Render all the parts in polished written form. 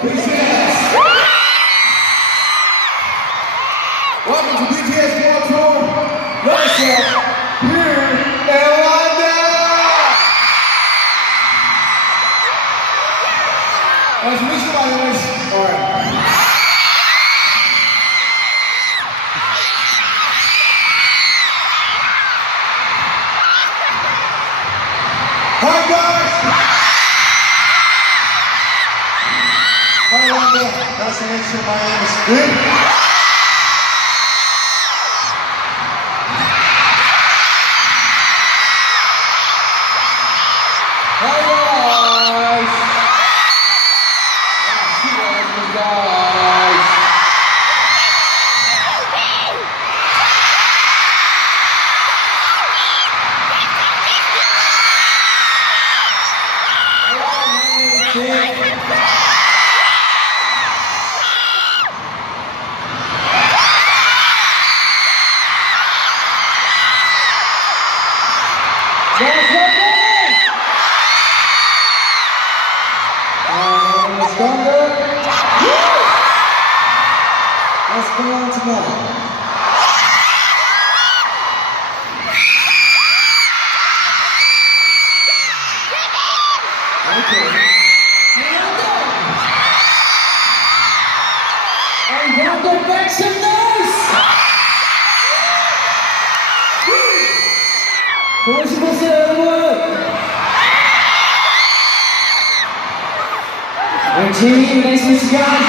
BTS. Welcome to BTS World Tour. Russia, here in London. Nice to meet you, my name is. All right. Hi guys! Hi London, nice to meet you, my name is Steve. Hi guys! Guys! Let's go on together. And now go back some noise! 보시보세요 여러분! And Jimmy, nice to meet you guys.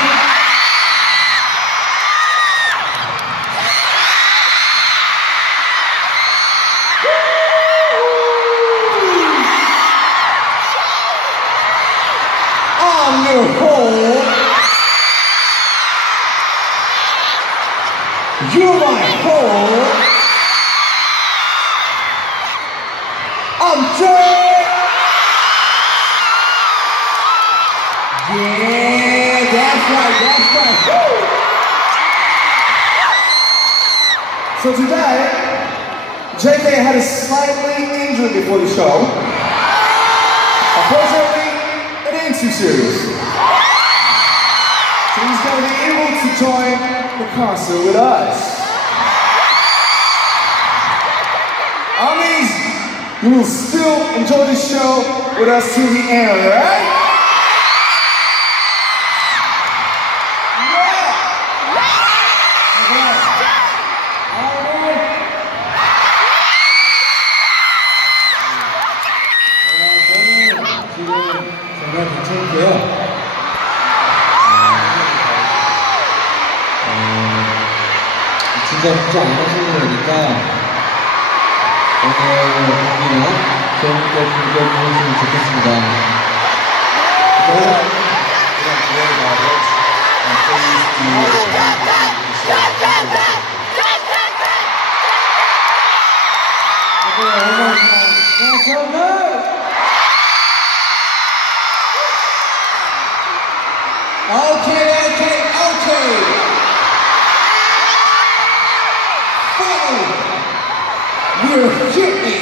I'm your home. You're my home. I'm Joe. Yeah, that's right. Woo! So today, JK had a slightly injury before the show. Unfortunately, it ain't too serious. So he's going to be able to join the concert with us. Armies, you will still enjoy the show with us till the end, right? 정말 괜찮고요. 진짜 걱정 안 하시는 거니까 오늘 경기는 재밌게 즐겨보셨으면 좋겠습니다. Okay. Finally, we're getting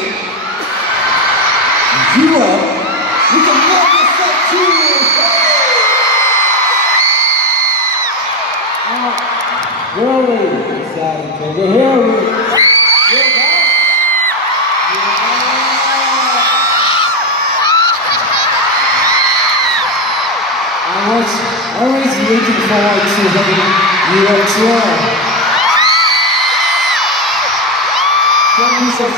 you up. We can love this up too. Really excited to hear it. I was always looking forward to having you up tour. Thank you so much.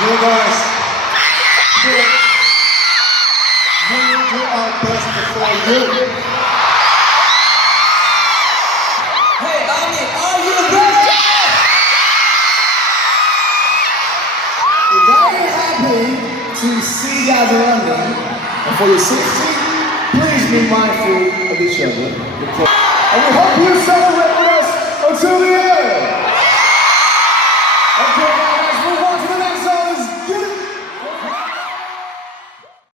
You guys, we will do our best before you. Hey, Ami, are you ready? We're very happy to see you guys in London. And for your safety, please be mindful of each other. And we hope you celebrate with us until the